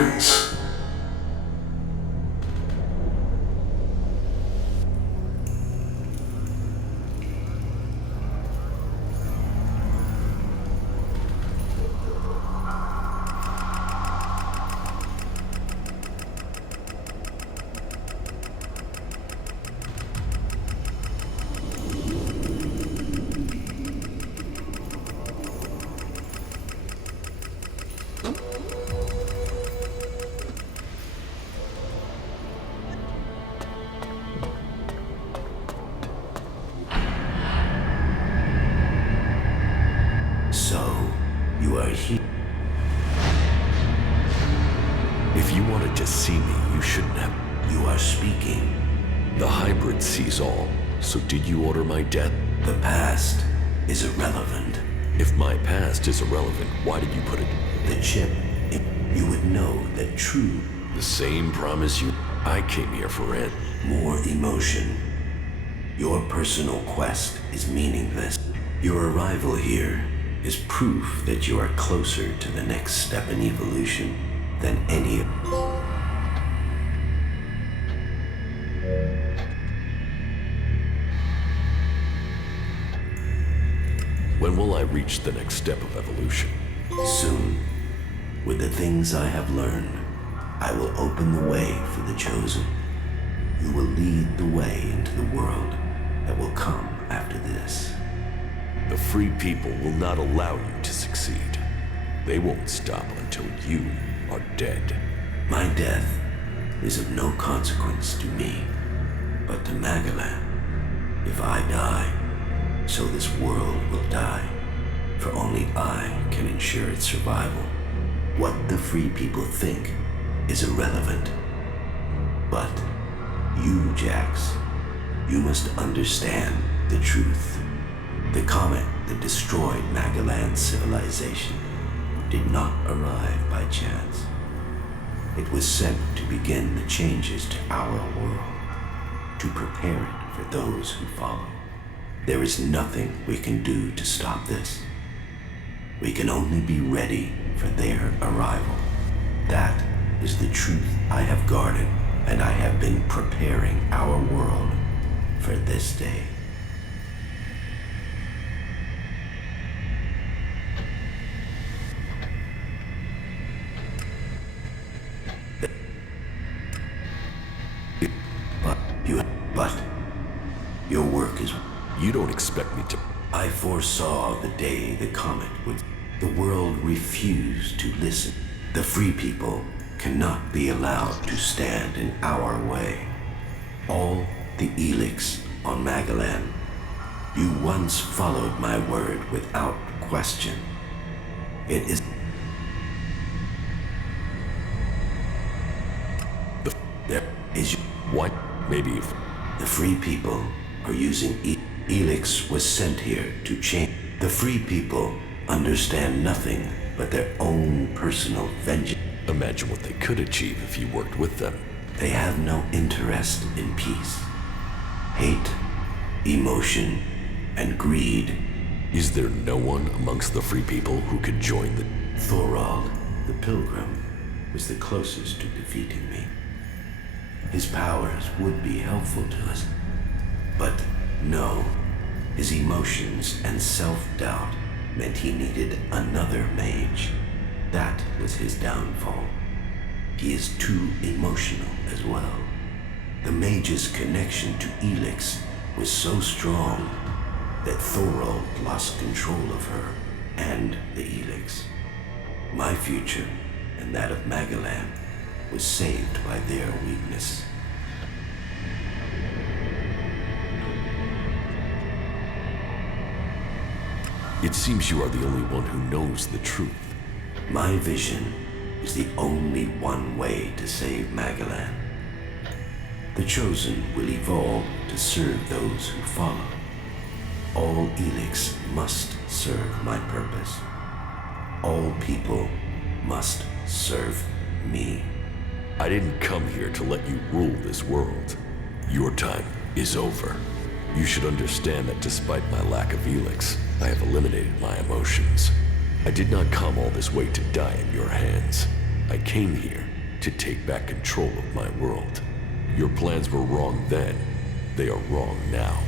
friends. So, you are here. If you wanted to see me, you shouldn't have. You are speaking. The hybrid sees all. So did you order my death? The past is irrelevant. If my past is irrelevant, why did you put it? The chip, you would know that true. The same promise you. I came here for it. More emotion. Your personal quest is meaningless. Your arrival here is proof that you are closer to the next step in evolution than any. When will I reach the next step of evolution? Soon, with the things I have learned, I will open the way for the chosen. You will lead the way into the world that will come after this. The free people will not allow you to succeed. They won't stop until you are dead. My death is of no consequence to me, but to Magalan. If I die, so this world will die, for only I can ensure its survival. What the free people think is irrelevant. But you, Jax, you must understand the truth. The comet that destroyed Magalan's civilization did not arrive by chance. It was sent to begin the changes to our world, to prepare it for those who follow. There is nothing we can do to stop this. We can only be ready for their arrival. That is the truth I have guarded, and I have been preparing our world for this day. But your work is. You don't expect me to. I foresaw the day the comet would. The world refused to listen. The free people cannot be allowed to stand in our way. All the ELEX on Magalan, you once followed my word without question. It is. There is. What? Maybe if. The free people are using ELEX was sent here to change. The free people understand nothing but their own personal vengeance. Imagine what they could achieve if you worked with them. They have no interest in peace. Hate, emotion, and greed. Is there no one amongst the free people who could join the... Thorald, the pilgrim, was the closest to defeating me. His powers would be helpful to us. But no, his emotions and self-doubt meant he needed another mage. That was his downfall. He is too emotional as well. The mage's connection to ELEX was so strong that Thorald lost control of her and the ELEX. My future and that of Magalan was saved by their weakness. It seems you are the only one who knows the truth. My vision is the only one way to save Magalan. The chosen will evolve to serve those who follow. All ELEX must serve my purpose. All people must serve me. I didn't come here to let you rule this world. Your time is over. You should understand that despite my lack of ELEX, I have eliminated my emotions. I did not come all this way to die in your hands. I came here to take back control of my world. Your plans were wrong then. They are wrong now.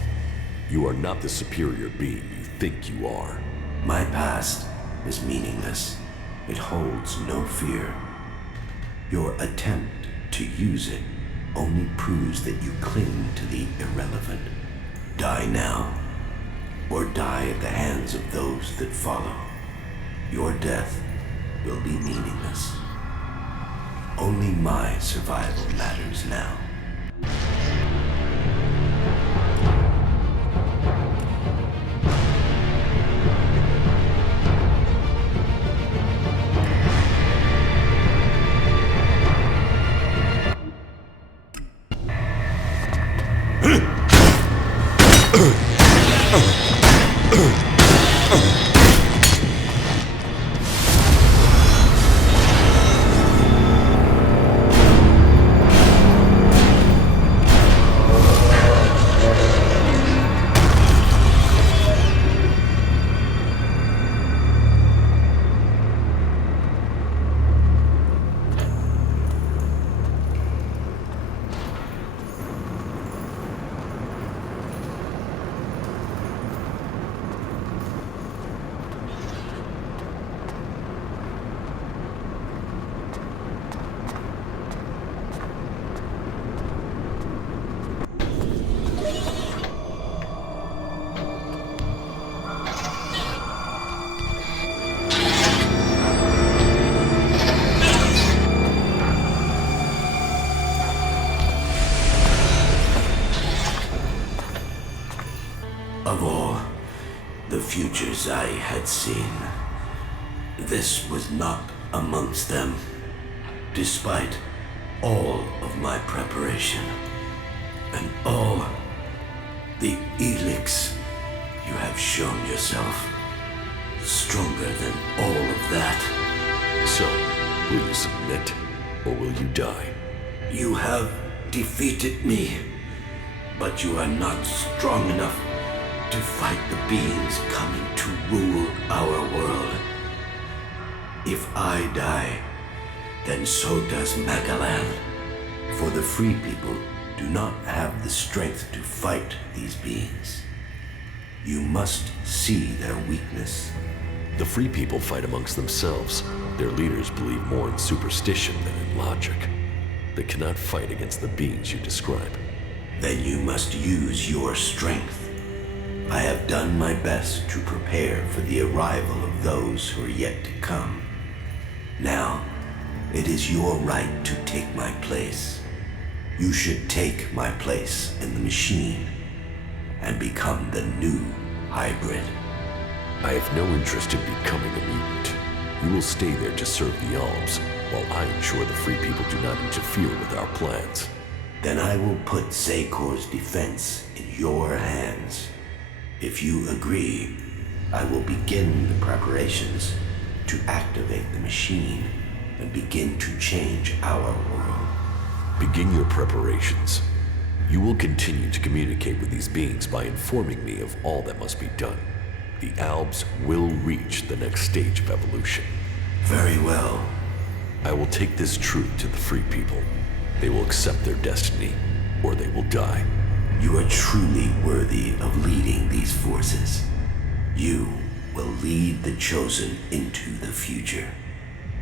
You are not the superior being you think you are. My past is meaningless. It holds no fear. Your attempt to use it only proves that you cling to the irrelevant. Die now, or die at the hands of those that follow. Your death will be meaningless. Only my survival matters now. Of all the futures I had seen, this was not amongst them. Despite all of my preparation and all the ELEX, you have shown yourself stronger than all of that. So, will you submit, or will you die? You have defeated me, but you are not strong enough to fight the beings coming to rule our world. If I die, then so does Magalan. For the free people do not have the strength to fight these beings. You must see their weakness. The free people fight amongst themselves. Their leaders believe more in superstition than in logic. They cannot fight against the beings you describe. Then you must use your strength. I have done my best to prepare for the arrival of those who are yet to come. Now, it is your right to take my place. You should take my place in the machine and become the new hybrid. I have no interest in becoming a mutant. You will stay there to serve the Alps, while I ensure the free people do not interfere with our plans. Then I will put Xacor's defense in your hands. If you agree, I will begin the preparations to activate the machine and begin to change our world. Begin your preparations. You will continue to communicate with these beings by informing me of all that must be done. The Albs will reach the next stage of evolution. Very well. I will take this truth to the free people. They will accept their destiny, or they will die. You are truly worthy of leading these forces. You will lead the Chosen into the future.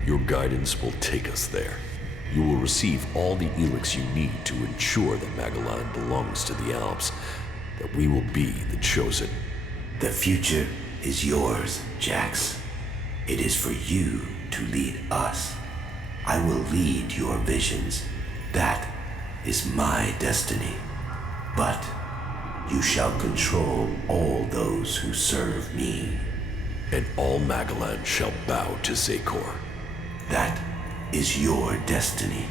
Your guidance will take us there. You will receive all the ELEX you need to ensure that Magalan belongs to the Alps, that we will be the Chosen. The future is yours, Jax. It is for you to lead us. I will lead your visions. That is my destiny. But you shall control all those who serve me. And all Magalan shall bow to Xacor. That is your destiny.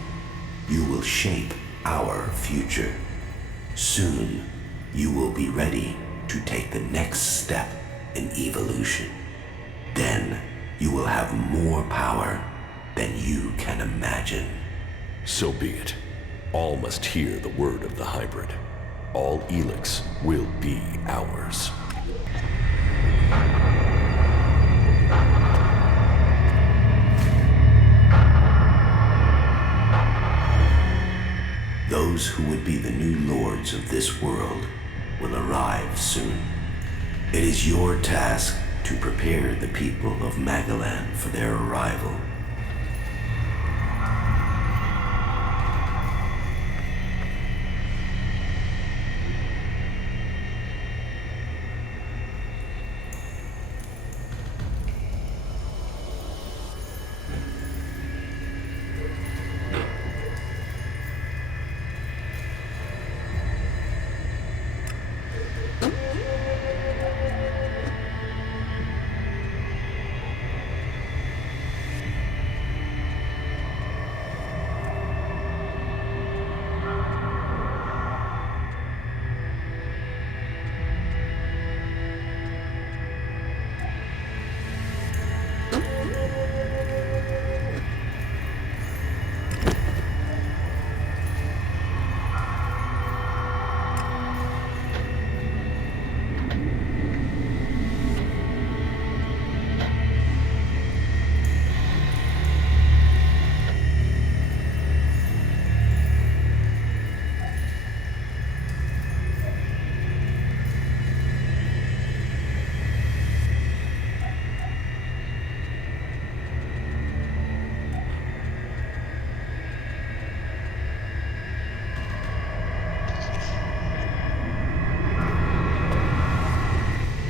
You will shape our future. Soon, you will be ready to take the next step in evolution. Then, you will have more power than you can imagine. So be it. All must hear the word of the hybrid. All ELEX will be ours. Those who would be the new lords of this world will arrive soon. It is your task to prepare the people of Magalan for their arrival.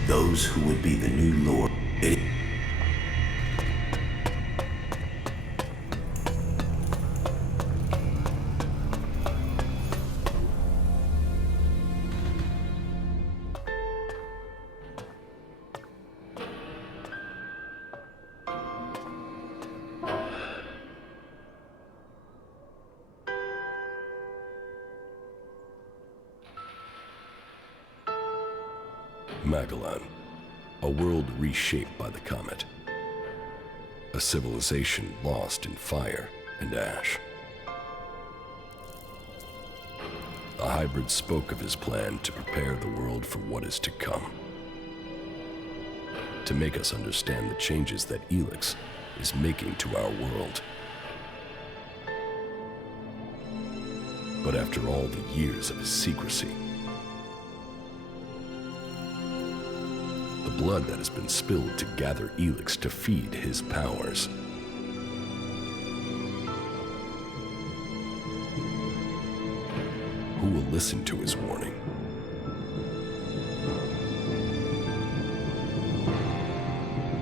Those who would be the new lord. Magalan, a world reshaped by the comet. A civilization lost in fire and ash. The hybrid spoke of his plan to prepare the world for what is to come. To make us understand the changes that ELEX is making to our world. But after all the years of his secrecy, the blood that has been spilled to gather ELEX to feed his powers. Who will listen to his warning?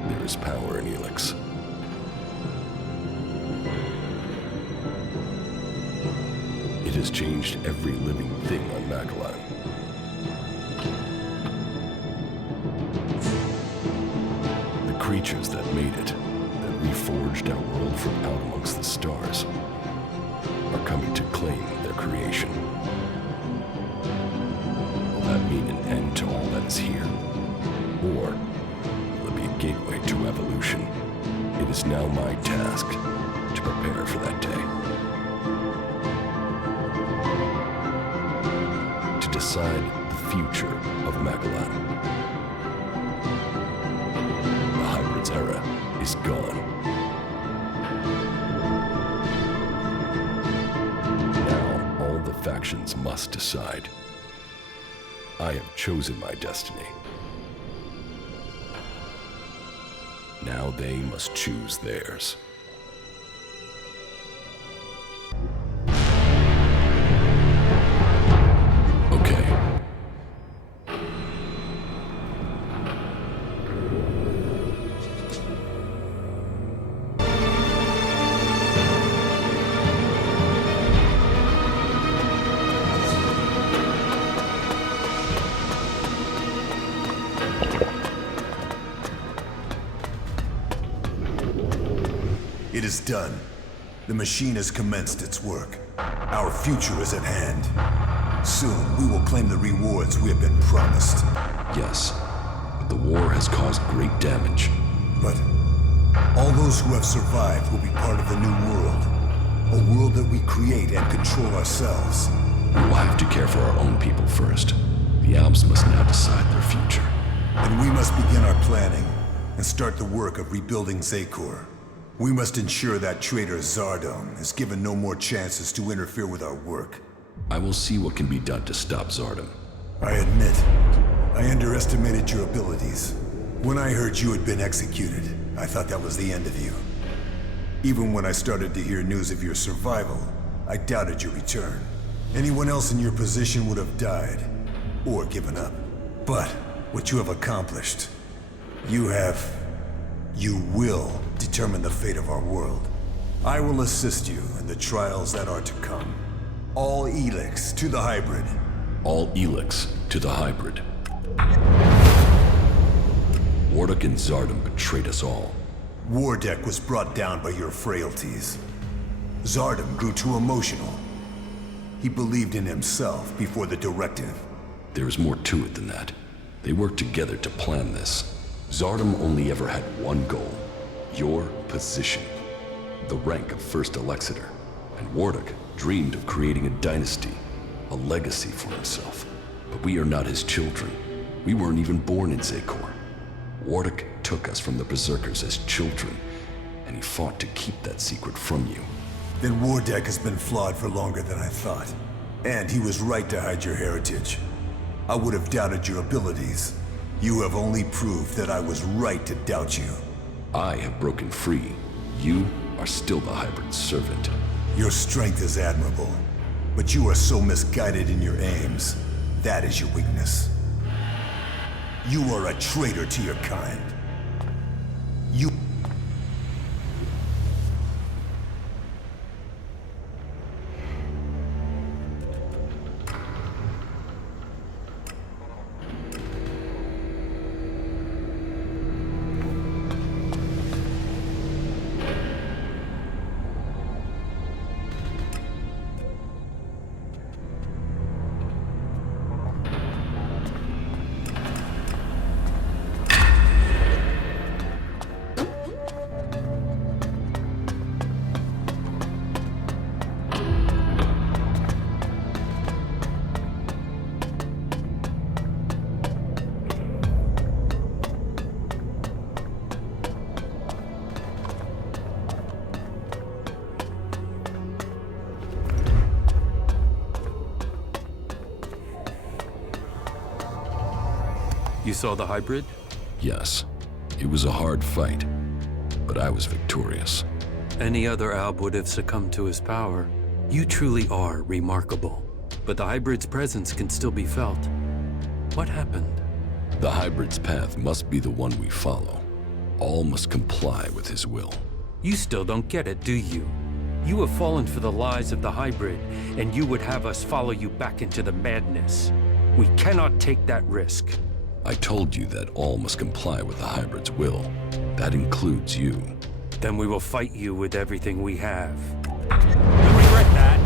There is power in ELEX. It has changed every living thing on Magalan. Creatures that made it, that reforged our world from out amongst the stars, are coming to claim their creation. Will that mean an end to all that is here? Or will it be a gateway to evolution? It is now my task to prepare for that day. To decide the future of Magalan. Era is gone. Now, all the factions must decide. I have chosen my destiny. Now they must choose theirs. It is done. The machine has commenced its work. Our future is at hand. Soon, we will claim the rewards we have been promised. Yes, but the war has caused great damage. But all those who have survived will be part of the new world. A world that we create and control ourselves. We will have to care for our own people first. The Alps must now decide their future. And we must begin our planning and start the work of rebuilding Xacor. We must ensure that traitor Zardom is given no more chances to interfere with our work. I will see what can be done to stop Zardom. I admit, I underestimated your abilities. When I heard you had been executed, I thought that was the end of you. Even when I started to hear news of your survival, I doubted your return. Anyone else in your position would have died, or given up. But what you have accomplished, you will determine the fate of our world. I will assist you in the trials that are to come. All ELEX to the hybrid. All ELEX to the hybrid. Wardock and Zardom betrayed us all. Wardeck was brought down by your frailties. Zardom grew too emotional. He believed in himself before the directive. There is more to it than that. They worked together to plan this. Zardom only ever had one goal. Your position. The rank of First Elexiter. And Wardock dreamed of creating a dynasty. A legacy for himself. But we are not his children. We weren't even born in Xacor. Wardock took us from the Berserkers as children, and he fought to keep that secret from you. Then Wardeck has been flawed for longer than I thought. And he was right to hide your heritage. I would have doubted your abilities. You have only proved that I was right to doubt you. I have broken free. You are still the hybrid servant. Your strength is admirable, but you are so misguided in your aims. That is your weakness. You are a traitor to your kind. You... You saw the hybrid? Yes, it was a hard fight, but I was victorious. Any other Alb would have succumbed to his power. You truly are remarkable, but the hybrid's presence can still be felt. What happened? The hybrid's path must be the one we follow. All must comply with his will. You still don't get it, do you? You have fallen for the lies of the hybrid, and you would have us follow you back into the madness. We cannot take that risk. I told you that all must comply with the hybrid's will. That includes you. Then we will fight you with everything we have. You'll regret that.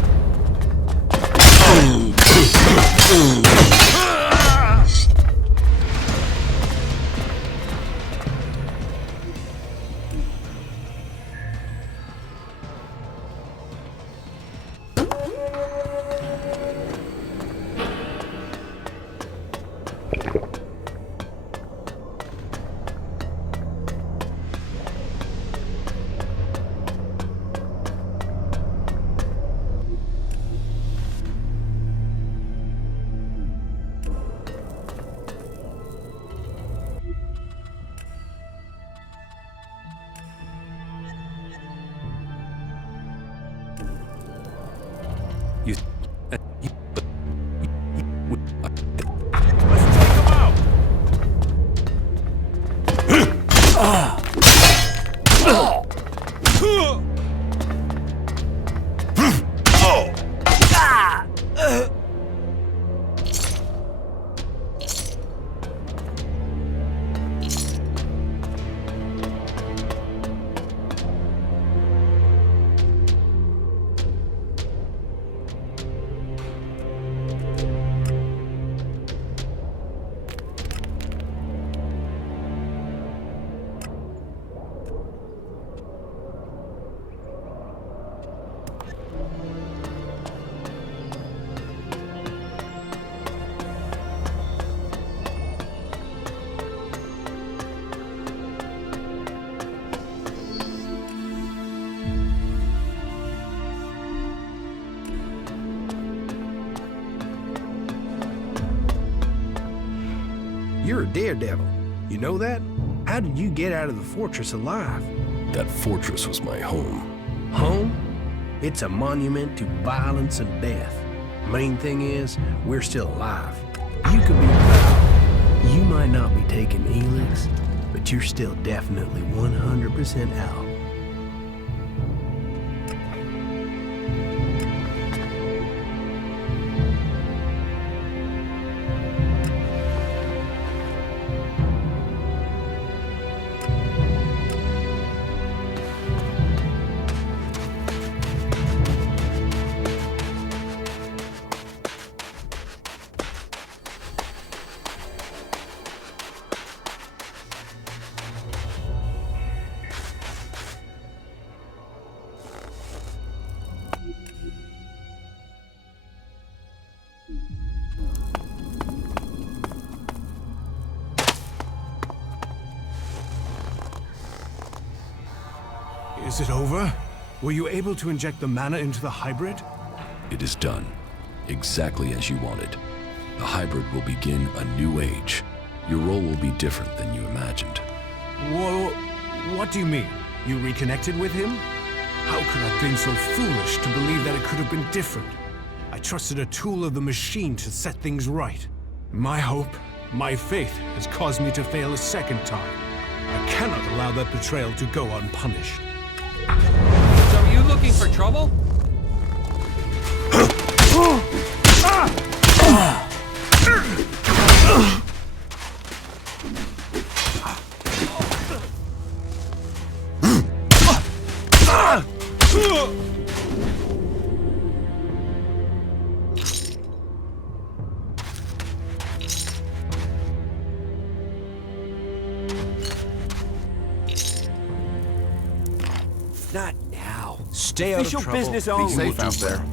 daredevil. You know that? How did you get out of the fortress alive? That fortress was my home. Home? It's a monument to violence and death. Main thing is, we're still alive. You could be proud. You might not be taking ELEX, but you're still definitely 100% out. Is it over? Were you able to inject the mana into the hybrid? It is done. Exactly as you wanted. The hybrid will begin a new age. Your role will be different than you imagined. Whoa, what do you mean? You reconnected with him? How could I have been so foolish to believe that it could have been different? I trusted a tool of the machine to set things right. My hope, my faith, has caused me to fail a second time. I cannot allow that betrayal to go unpunished. So are you looking for trouble? Not now. Stay out of Official trouble. business Be only. safe out there.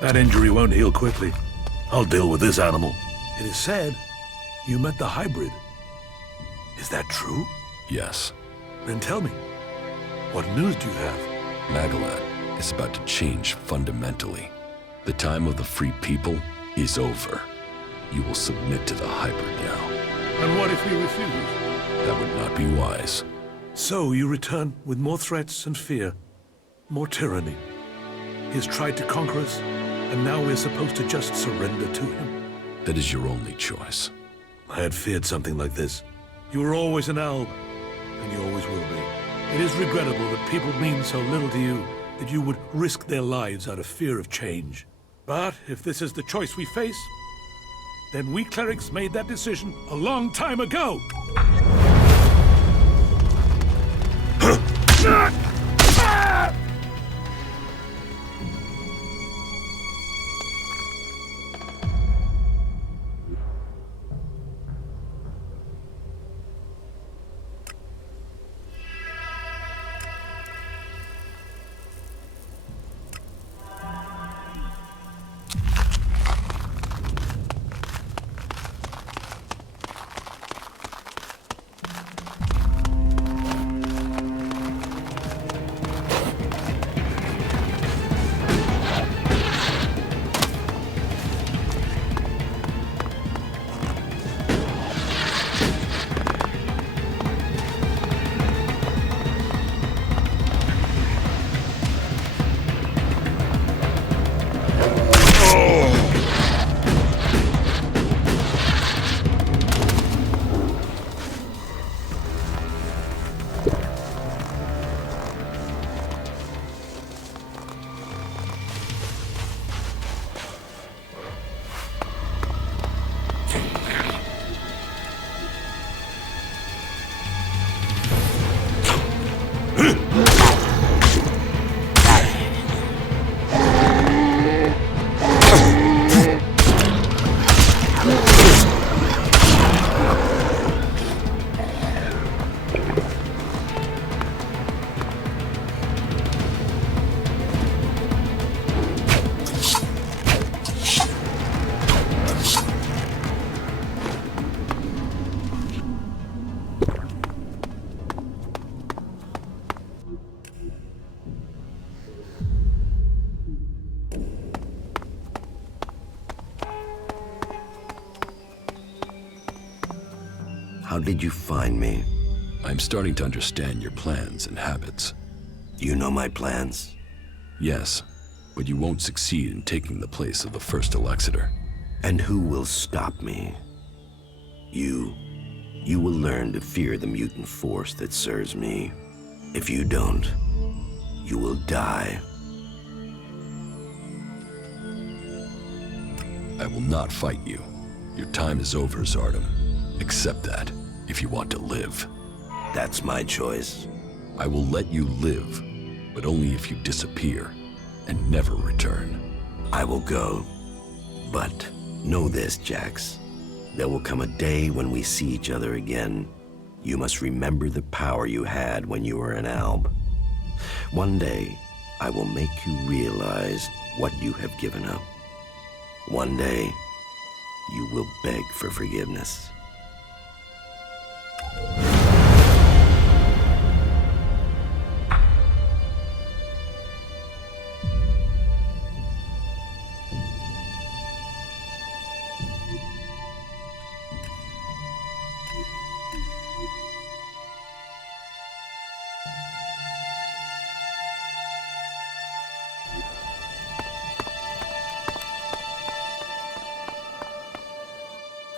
That injury won't heal quickly. I'll deal with this animal. It is said you met the hybrid. Is that true? Yes. Then tell me, what news do you have? Magalan is about to change fundamentally. The time of the free people is over. You will submit to the hybrid now. And what if we refuse? That would not be wise. So you return with more threats and fear, more tyranny. He has tried to conquer us, and now we're supposed to just surrender to him. That is your only choice. I had feared something like this. You were always an Alb, and you always will be. It is regrettable that people mean so little to you that you would risk their lives out of fear of change. But if this is the choice we face, then we clerics made that decision a long time ago! How did you find me? I'm starting to understand your plans and habits. You know my plans? Yes, but you won't succeed in taking the place of the first Elexiter. And who will stop me? You. You will learn to fear the mutant force that serves me. If you don't, you will die. I will not fight you. Your time is over, Zardom. Accept that, if you want to live. That's my choice. I will let you live, but only if you disappear and never return. I will go. But know this, Jax. There will come a day when we see each other again. You must remember the power you had when you were an Alb. One day, I will make you realize what you have given up. One day, you will beg for forgiveness.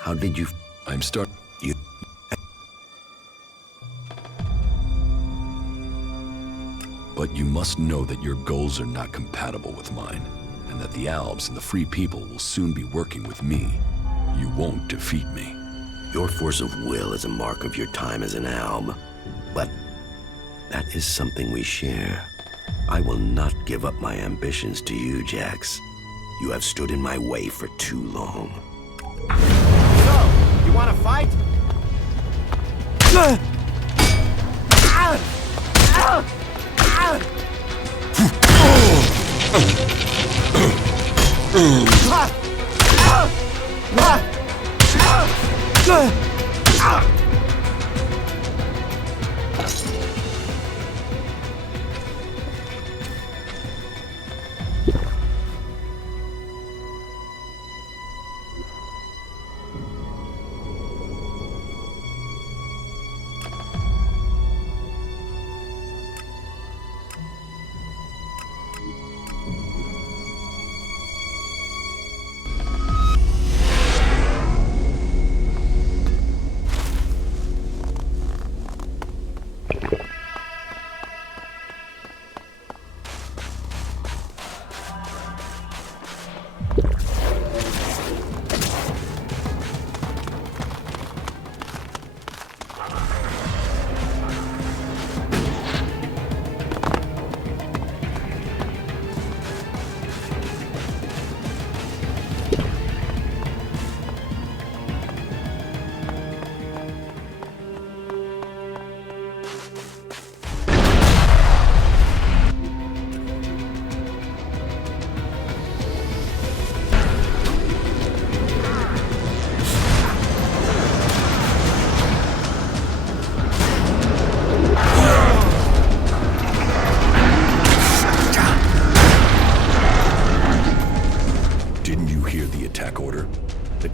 How did you... You... But you must know that your goals are not compatible with mine, and that the Albs and the Free People will soon be working with me. You won't defeat me. Your force of will is a mark of your time as an Alb, but that is something we share. I will not give up my ambitions to you, Jax. You have stood in my way for too long. So, you want to fight?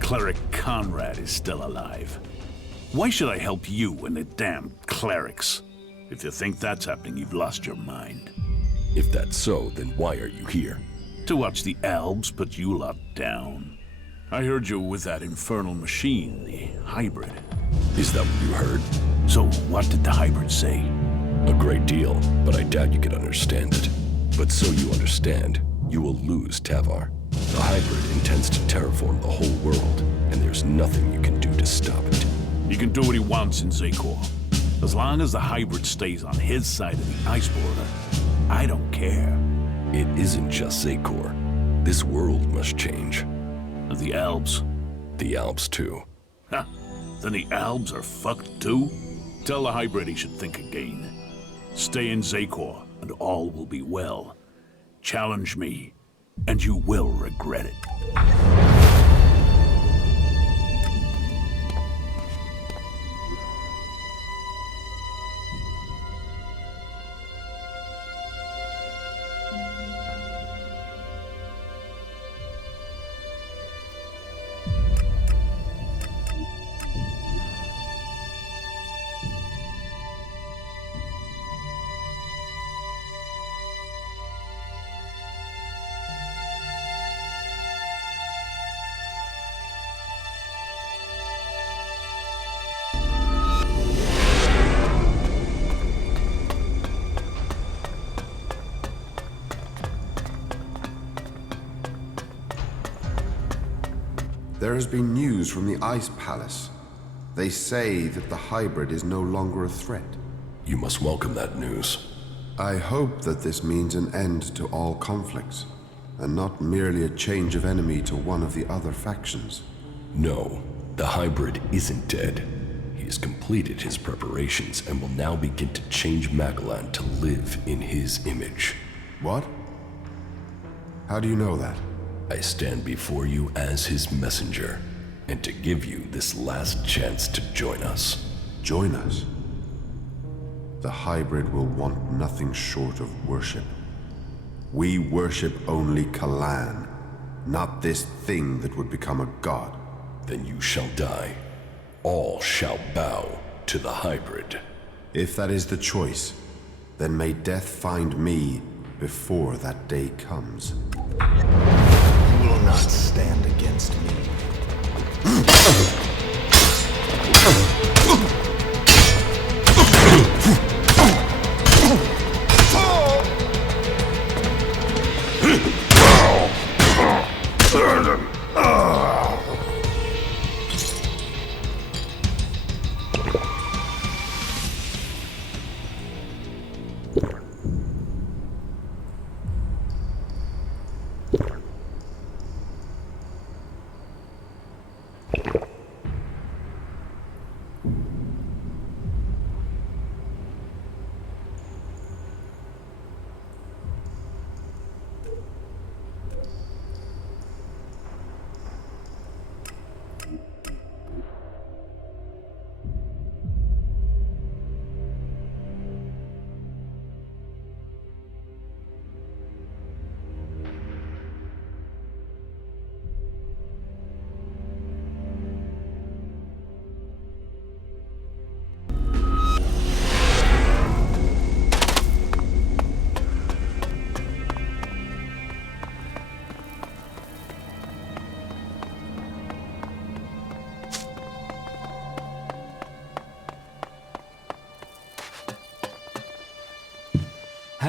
Cleric Conrad is still alive. Why should I help you and the damn clerics? If you think that's happening, you've lost your mind. If that's so, then why are you here? To watch the elves put you lot down. I heard you with that infernal machine, the hybrid. Is that what you heard? So what did the hybrid say? A great deal, but I doubt you could understand it. But so you understand, you will lose Tavar. The hybrid intends to terraform the whole world, and there's nothing you can do to stop it. He can do what he wants in Xacor. As long as the hybrid stays on his side of the ice border, I don't care. It isn't just Xacor. This world must change. The elves? The Alps, too. Ha! Then the elves are fucked too? Tell the hybrid he should think again. Stay in Xacor, and all will be well. Challenge me, and you will regret it. There has been news from the Ice Palace. They say that the hybrid is no longer a threat. You must welcome that news. I hope that this means an end to all conflicts, and not merely a change of enemy to one of the other factions. No, the hybrid isn't dead. He has completed his preparations and will now begin to change Magalan to live in his image. What? How do you know that? I stand before you as his messenger, and to give you this last chance to join us. Join us? The hybrid will want nothing short of worship. We worship only Kalan, not this thing that would become a god. Then you shall die. All shall bow to the hybrid. If that is the choice, then may death find me before that day comes. You will not stand against me.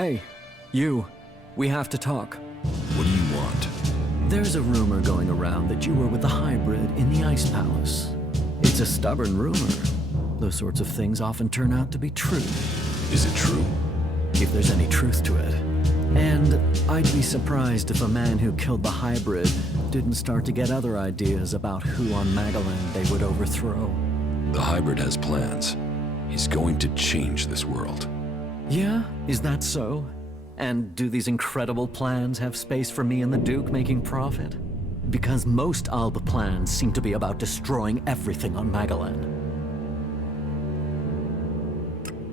Hey, you. We have to talk. What do you want? There's a rumor going around that you were with the hybrid in the Ice Palace. It's a stubborn rumor. Those sorts of things often turn out to be true. Is it true? If there's any truth to it. And I'd be surprised if a man who killed the hybrid didn't start to get other ideas about who on Magaland they would overthrow. The hybrid has plans. He's going to change this world. Yeah? Is that so? And do these incredible plans have space for me and the Duke making profit? Because most Alba plans seem to be about destroying everything on Magaland.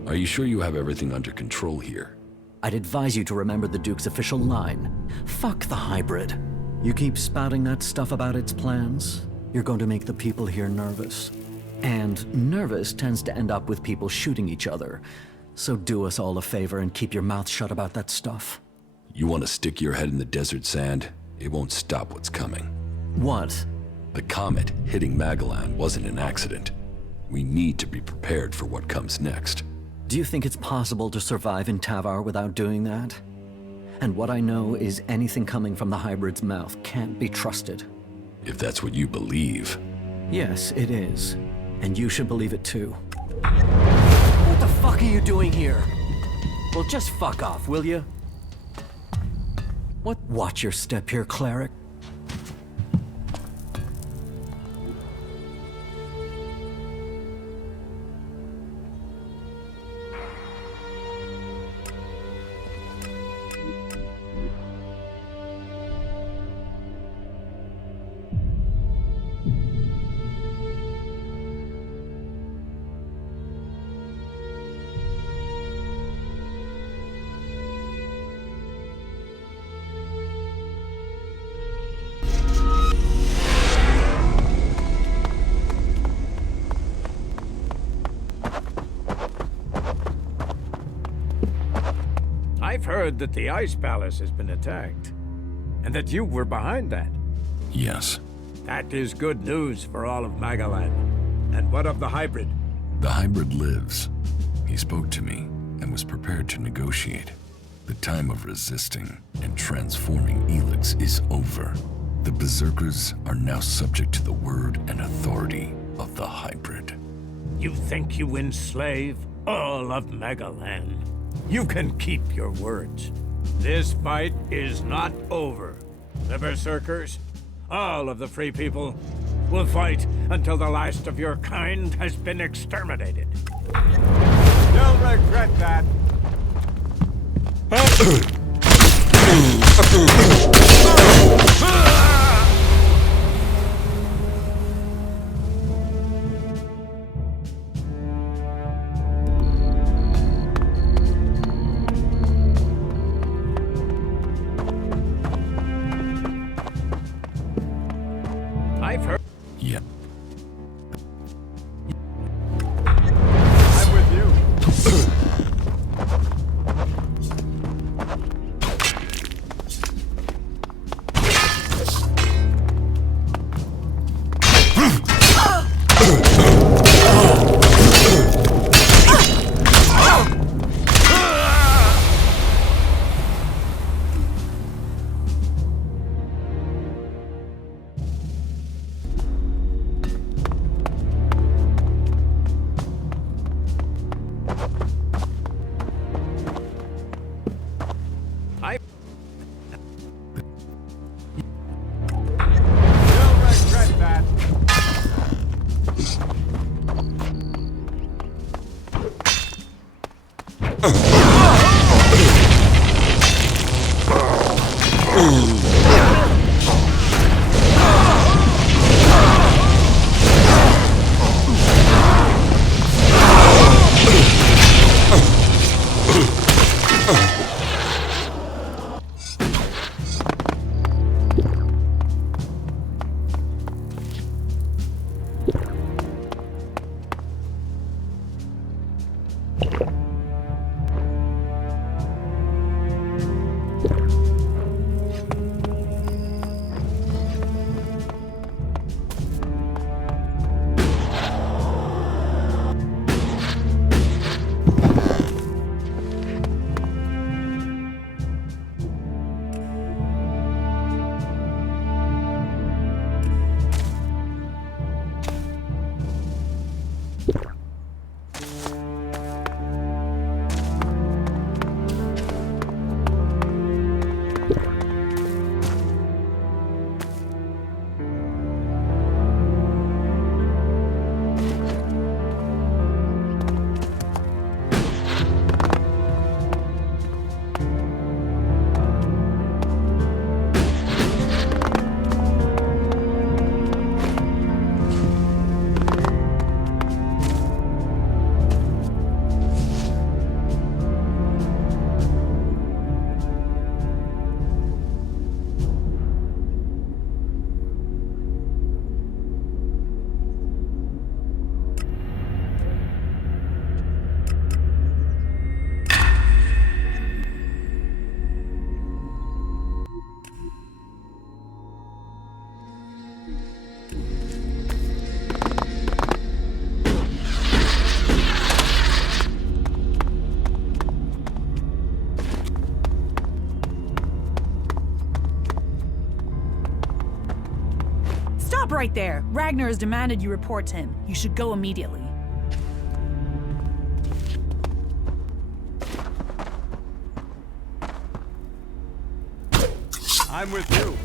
Are you sure you have everything under control here? I'd advise you to remember the Duke's official line. Fuck the hybrid. You keep spouting that stuff about its plans, you're going to make the people here nervous. And nervous tends to end up with people shooting each other. So do us all a favor and keep your mouth shut about that stuff. You want to stick your head in the desert sand? It won't stop what's coming. What? The comet hitting Magaland wasn't an accident. We need to be prepared for what comes next. Do you think it's possible to survive in Tavar without doing that? And what I know is anything coming from the hybrid's mouth can't be trusted. If that's what you believe. Yes, it is. And you should believe it too. What the fuck are you doing here? Well, just fuck off, will you? What? Watch your step here, cleric. I've heard that the Ice Palace has been attacked, and that you were behind that. Yes. That is good news for all of Magaland. And what of the hybrid? The hybrid lives. He spoke to me and was prepared to negotiate. The time of resisting and transforming ELEX is over. The Berserkers are now subject to the word and authority of the hybrid. You think you enslave all of Magaland? You can keep your words. This fight is not over. The Berserkers, all of the free people, will fight until the last of your kind has been exterminated. You'll regret that. I've heard. Yep. I'm with you. You'll regret that. Stop right there! Ragnar has demanded you report to him. You should go immediately. I'm with you.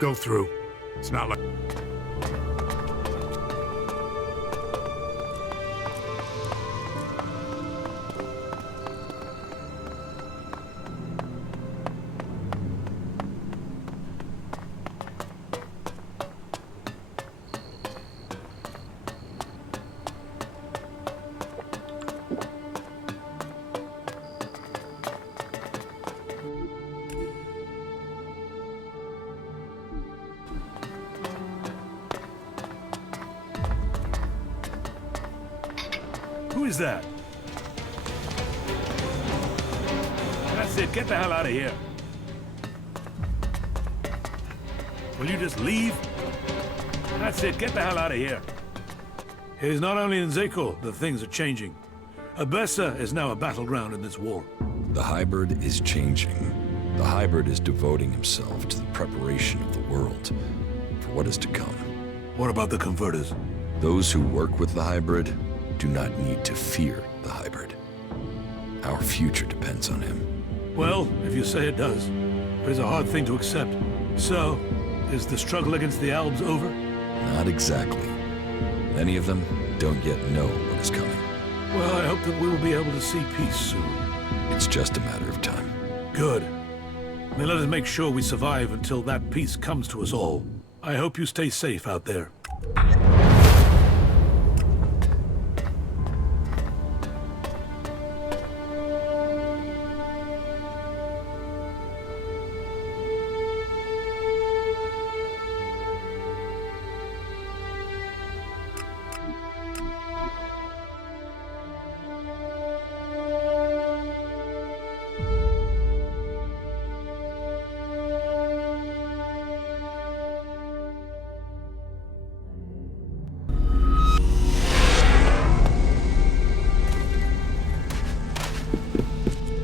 Go through. It's not like... Who is that? That's it. Get the hell out of here. Will you just leave? That's it. Get the hell out of here. It is not only in Xacor that things are changing. Abessa is now a battleground in this war. The hybrid is changing. The hybrid is devoting himself to the preparation of the world for what is to come. What about the converters? Those who work with the hybrid do not need to fear the hybrid. Our future depends on him. Well, if you say it does. But it's a hard thing to accept. So, is the struggle against the Albs over? Not exactly. Many of them don't yet know what is coming. Well, I hope that we will be able to see peace soon. It's just a matter of time. Good. Then let us make sure we survive until that peace comes to us all. I hope you stay safe out there.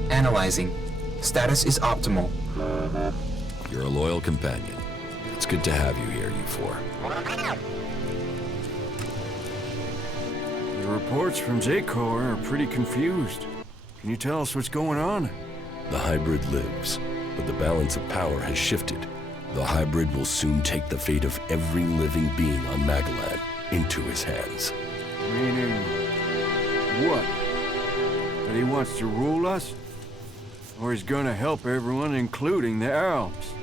Analyzing. Status is optimal. You're a loyal companion. It's good to have you here, you four. The reports from Xacor are pretty confused. Can you tell us what's going on? The hybrid lives, but the balance of power has shifted. The hybrid will soon take the fate of every living being on Magalan into his hands. Meaning... what? That he wants to rule us? Or he's gonna help everyone, including the Albs.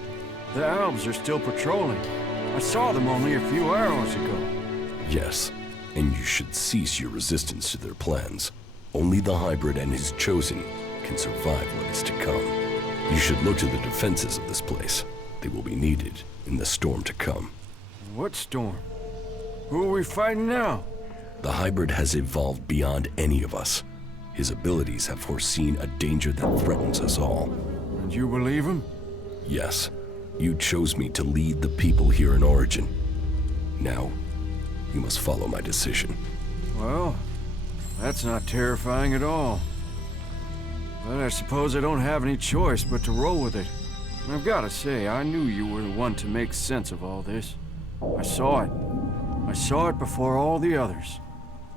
The Albs are still patrolling. I saw them only a few hours ago. Yes, and you should cease your resistance to their plans. Only the hybrid and his chosen can survive what is to come. You should look to the defenses of this place. They will be needed in the storm to come. What storm? Who are we fighting now? The hybrid has evolved beyond any of us. His abilities have foreseen a danger that threatens us all. And you believe him? Yes. You chose me to lead the people here in Origin. Now, you must follow my decision. Well, that's not terrifying at all. But I suppose I don't have any choice but to roll with it. And I've got to say, I knew you were the one to make sense of all this. I saw it. I saw it before all the others.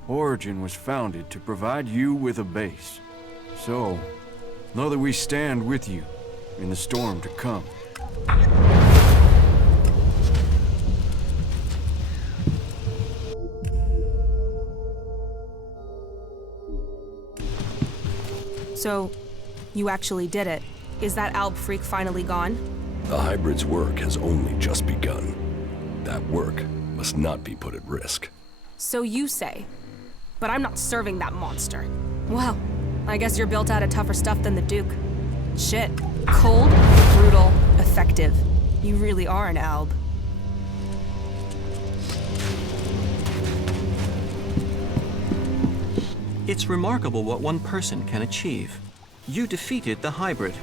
Origin was founded to provide you with a base. So, know that we stand with you in the storm to come. So, you actually did it. Is that Alb freak finally gone? The hybrid's work has only just begun. That work must not be put at risk. So you say. But I'm not serving that monster. Well, I guess you're built out of tougher stuff than the Duke. Shit. Cold, brutal, effective. You really are an Alb. It's remarkable what one person can achieve. You defeated the hybrid.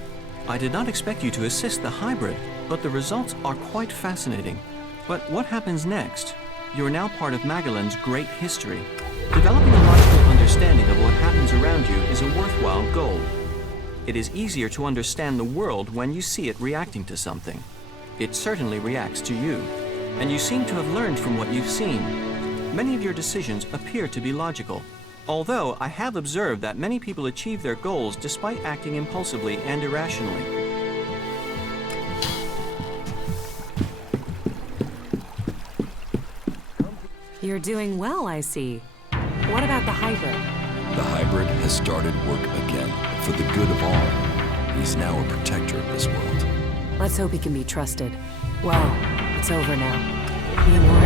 I did not expect you to assist the hybrid, but the results are quite fascinating. But what happens next? You're now part of Magalan's great history. Developing a logical understanding of what happens around you is a worthwhile goal. It is easier to understand the world when you see it reacting to something. It certainly reacts to you, and you seem to have learned from what you've seen. Many of your decisions appear to be logical, although I have observed that many people achieve their goals despite acting impulsively and irrationally. You're doing well, I see. What about the hybrid? The hybrid has started work again, for the good of all. He's now a protector of this world. Let's hope he can be trusted. Well, it's over now. Be warned.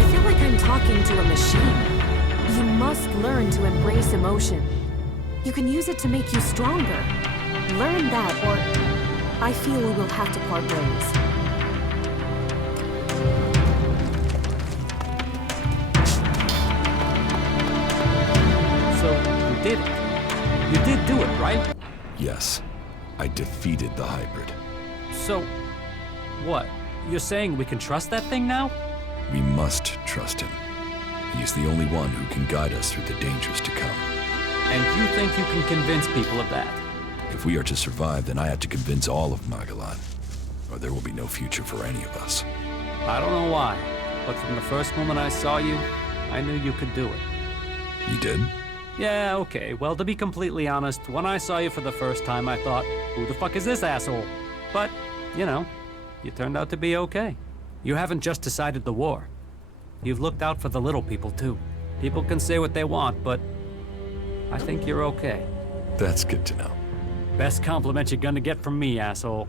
I feel like I'm talking to a machine. You must learn to embrace emotion. You can use it to make you stronger. Learn that, or I feel we will have to part ways. You did it. You did do it, right? Yes, I defeated the hybrid. So, what? You're saying we can trust that thing now? We must trust him. He's the only one who can guide us through the dangers to come. And you think you can convince people of that? If we are to survive, then I have to convince all of Magalan, or there will be no future for any of us. I don't know why, but from the first moment I saw you, I knew you could do it. You did? Yeah, okay. Well, to be completely honest, when I saw you for the first time, I thought, who the fuck is this asshole? But, you know, you turned out to be okay. You haven't just decided the war. You've looked out for the little people, too. People can say what they want, but I think you're okay. That's good to know. Best compliment you're gonna get from me, asshole.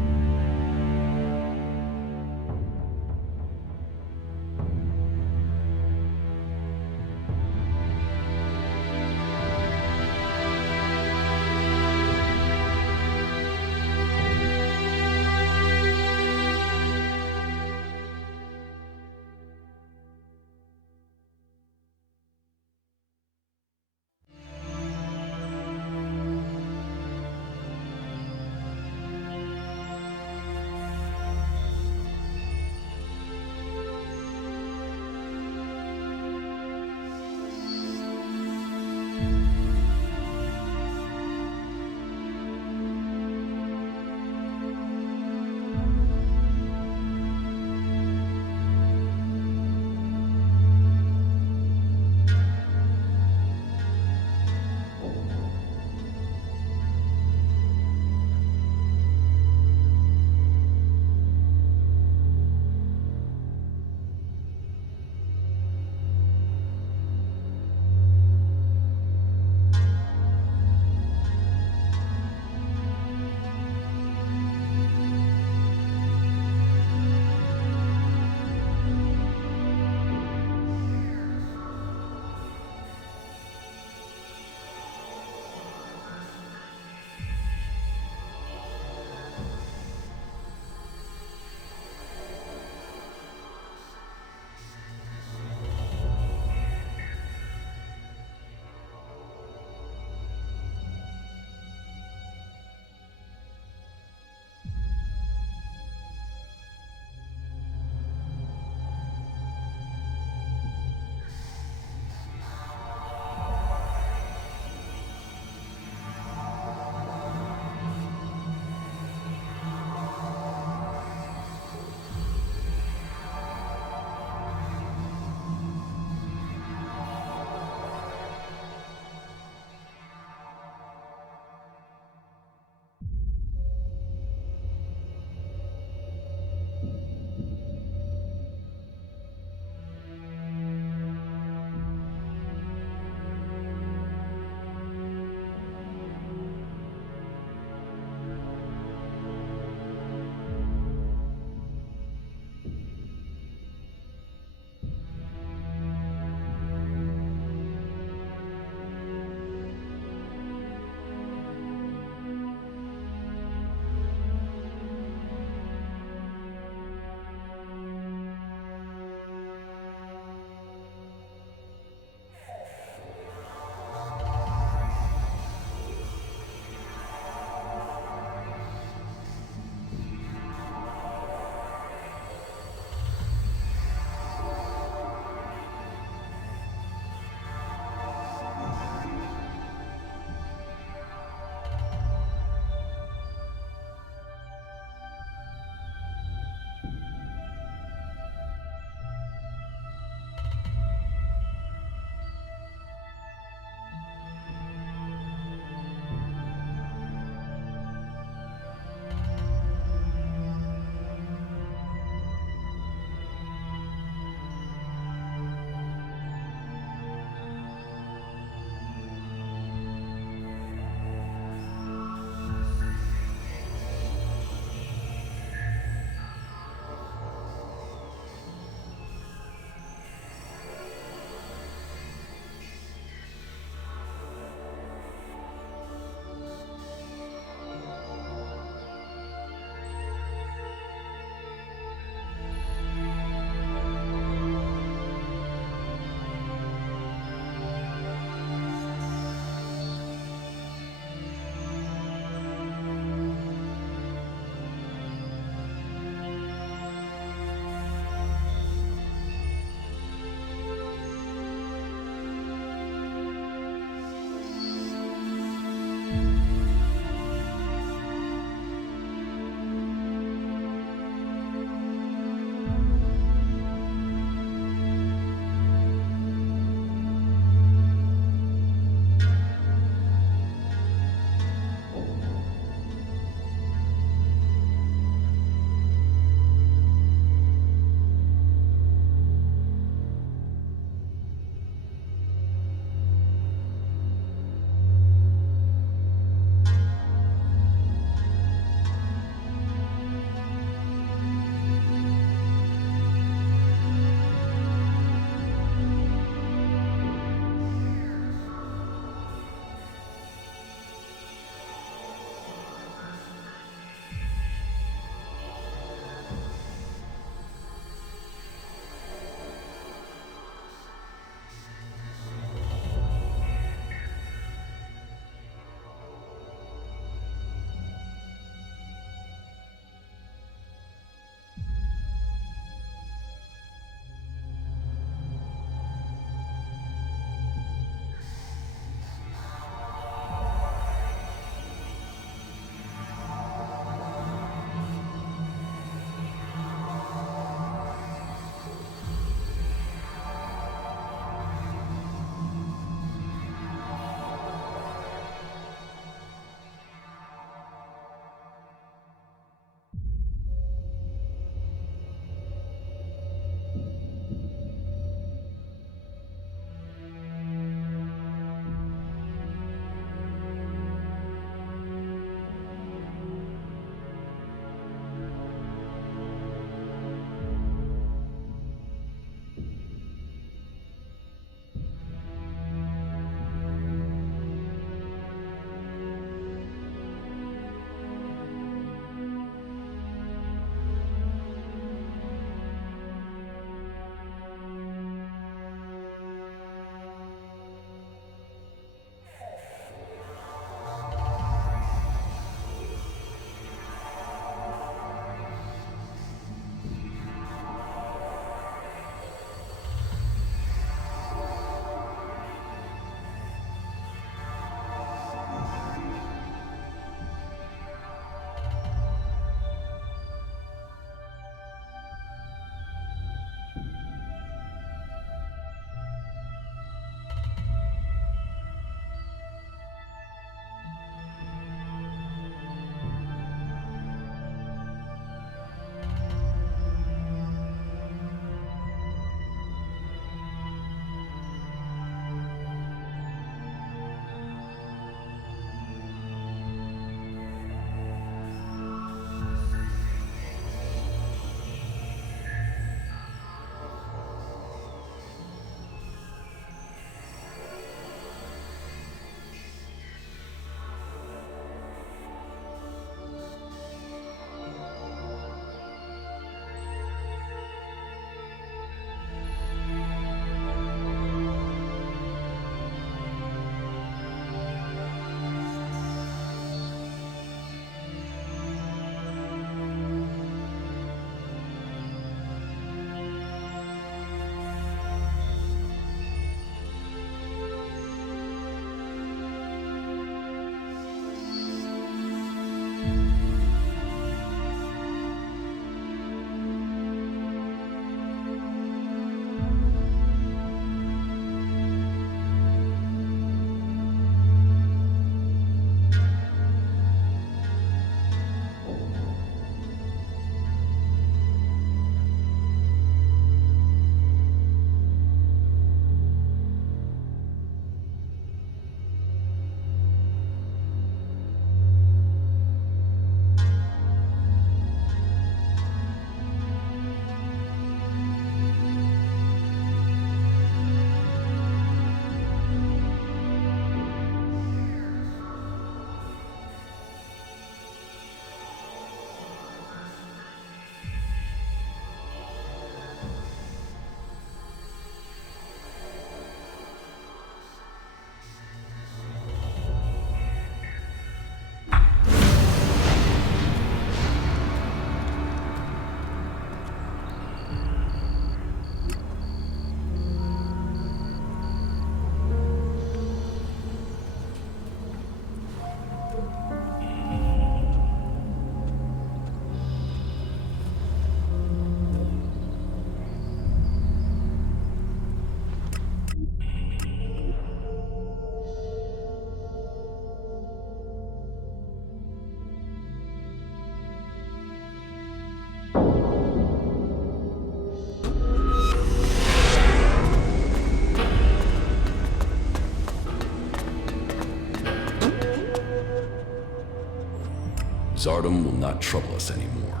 Zardom will not trouble us anymore.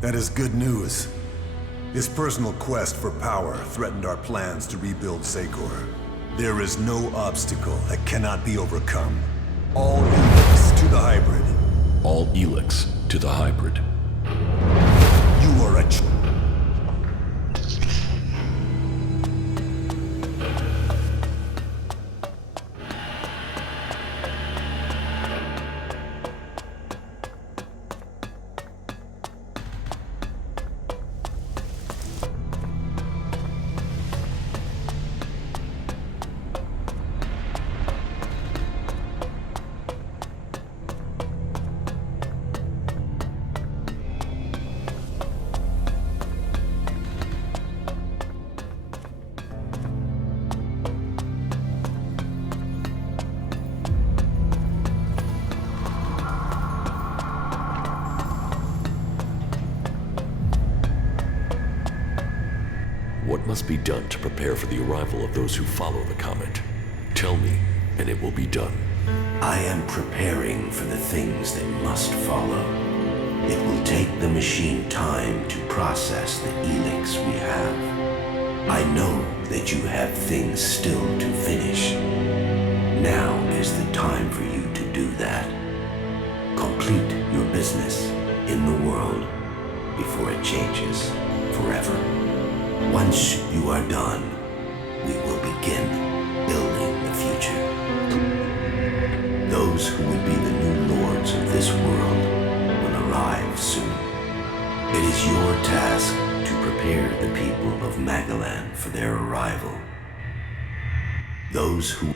That is good news. His personal quest for power threatened our plans to rebuild Xacor. There is no obstacle that cannot be overcome. All ELEX to the hybrid. All ELEX to the hybrid. You are a What must be done to prepare for the arrival of those who follow the comet? Tell me, and it will be done. I am preparing for the things that must follow. It will take the machine time to process the ELEX we have. I know that you have things still to finish. Now is the time for you to do that. Complete your business in the world before it changes forever. Once you are done, we will begin building the future. Those who would be the new lords of this world will arrive soon. It is your task to prepare the people of Magalan for their arrival. Those who